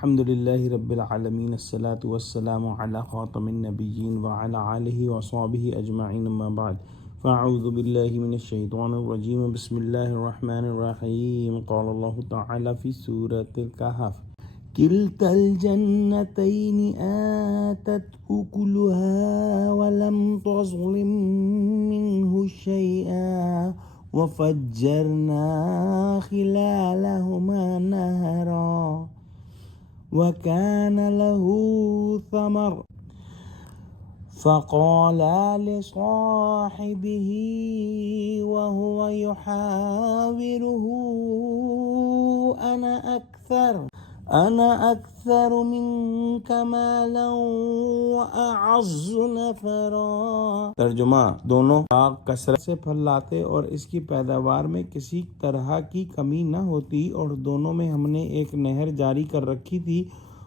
الحمد للہ رب العالمین الصلاۃ والسلام علی خاتم النبیین وعلی آلہ وصحبہ اجمعین اما بعد فاعوذ باللہ من الشیطان الرجیم بسم اللہ الرحمن الرحیم قال اللہ تعالی فی سورۃ الکہف کلتا الجنتین آتت اکلها ولم تظلم منه شیئا وفجرنا خلالهما نهرا وكان له ثمر فقال لصاحبه وهو يحاوره أنا أكثر منك مالا وأعز نفرا۔ ترجمہ: دونوں باغ کثرت سے پھل لاتے اور اس کی پیداوار میں کسی طرح کی کمی نہ ہوتی، اور دونوں میں ہم نے ایک نہر جاری کر رکھی تھی،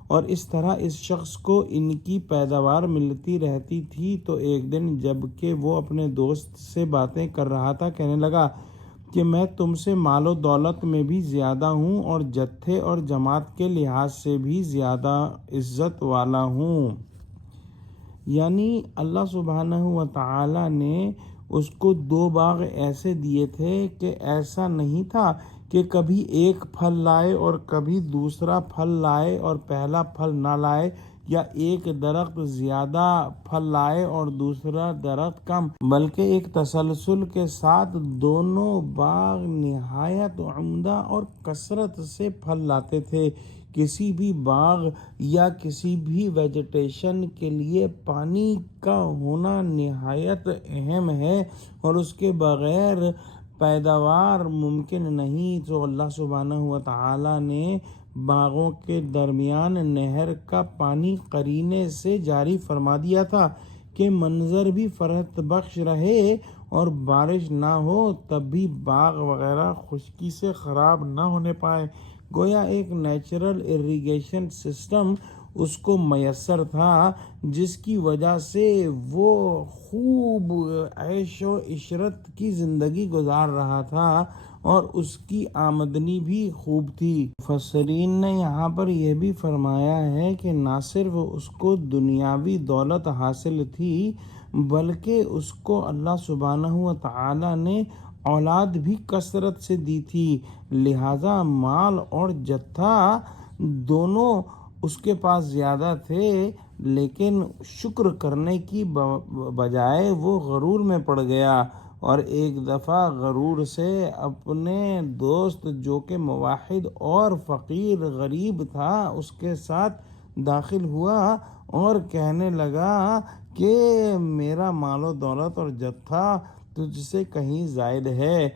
اور اس طرح اس شخص کو ان کی پیداوار ملتی رہتی تھی۔ تو ایک دن جب کہ وہ اپنے دوست سے باتیں کر رہا تھا، کہنے لگا کہ میں تم سے مال و دولت میں بھی زیادہ ہوں اور جتھے اور جماعت کے لحاظ سے بھی زیادہ عزت والا ہوں۔ یعنی اللہ سبحانہ و تعالی نے اس کو دو باغ ایسے دیے تھے کہ ایسا نہیں تھا کہ کبھی ایک پھل لائے اور کبھی دوسرا پھل لائے اور پہلا پھل نہ لائے، یا ایک درخت زیادہ پھل لائے اور دوسرا درخت کم، بلکہ ایک تسلسل کے ساتھ دونوں باغ نہایت عمدہ اور کثرت سے پھل لاتے تھے۔ کسی بھی باغ یا کسی بھی ویجیٹیشن کے لیے پانی کا ہونا نہایت اہم ہے، اور اس کے بغیر پیداوار ممکن نہیں۔ تو اللہ سبحانہ و تعالی نے باغوں کے درمیان نہر کا پانی قرینے سے جاری فرما دیا تھا کہ منظر بھی فرحت بخش رہے، اور بارش نہ ہو تب بھی باغ وغیرہ خشکی سے خراب نہ ہونے پائے۔ گویا ایک نیچرل اریگیشن سسٹم اس کو میسر تھا، جس کی وجہ سے وہ خوب عیش و عشرت کی زندگی گزار رہا تھا، اور اس کی آمدنی بھی خوب تھی۔ مفسرین نے یہاں پر یہ بھی فرمایا ہے کہ نہ صرف اس کو دنیاوی دولت حاصل تھی، بلکہ اس کو اللہ سبحانہ و تعالی نے اولاد بھی کثرت سے دی تھی، لہذا مال اور جتھا دونوں اس کے پاس زیادہ تھے، لیکن شکر کرنے کی بجائے وہ غرور میں پڑ گیا، اور ایک دفعہ غرور سے اپنے دوست جو کہ موحد اور فقیر غریب تھا اس کے ساتھ داخل ہوا اور کہنے لگا کہ میرا مال و دولت اور جتھا تجھ سے کہیں زائد ہے۔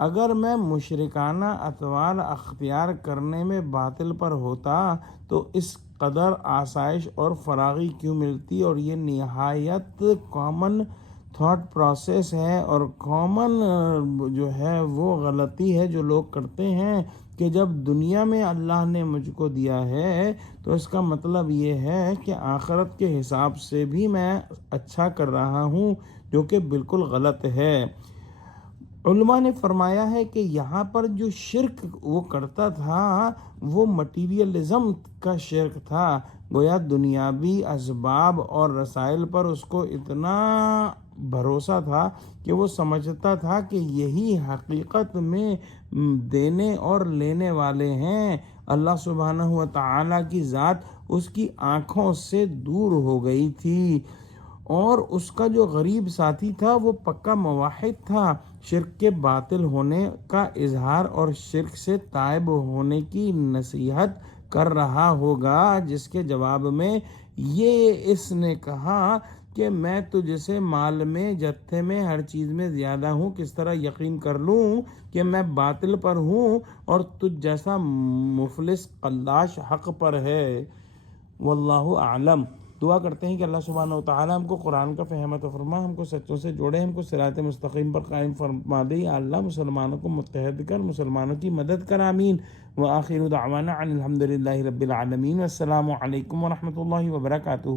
اگر میں مشرکانہ اطوار اختیار کرنے میں باطل پر ہوتا تو اس قدر آسائش اور فراغی کیوں ملتی؟ اور یہ نہایت کامن تھاٹ پروسیس ہے، اور کامن جو ہے وہ غلطی ہے جو لوگ کرتے ہیں کہ جب دنیا میں اللہ نے مجھ کو دیا ہے تو اس کا مطلب یہ ہے کہ آخرت کے حساب سے بھی میں اچھا کر رہا ہوں، جو کہ بالکل غلط ہے۔ علماء نے فرمایا ہے کہ یہاں پر جو شرک وہ کرتا تھا وہ مٹیریلزم کا شرک تھا۔ گویا دنیاوی اسباب اور رسائل پر اس کو اتنا بھروسہ تھا کہ وہ سمجھتا تھا کہ یہی حقیقت میں دینے اور لینے والے ہیں۔ اللہ سبحانہ و تعالی کی ذات اس کی آنکھوں سے دور ہو گئی تھی، اور اس کا جو غریب ساتھی تھا وہ پکا موحد تھا، شرک کے باطل ہونے کا اظہار اور شرک سے تائب ہونے کی نصیحت کر رہا ہوگا، جس کے جواب میں یہ اس نے کہا کہ میں تجھ سے مال میں، جتھے میں، ہر چیز میں زیادہ ہوں، کس طرح یقین کر لوں کہ میں باطل پر ہوں اور تجھ جیسا مفلس قلاش حق پر ہے۔ واللہ اعلم۔ دعا کرتے ہیں کہ اللہ سبحانہ و تعالی ہم کو قرآن کا فہم عطا فرما، ہم کو سچوں سے جوڑے، ہم کو صراط مستقیم پر قائم فرما دے۔ یا اللہ مسلمانوں کو متحد کر، مسلمانوں کی مدد کر، آمین۔ وآخر دعوانا ان الحمد للہ رب العالمین۔ السلام علیکم ورحمۃ اللہ وبرکاتہ۔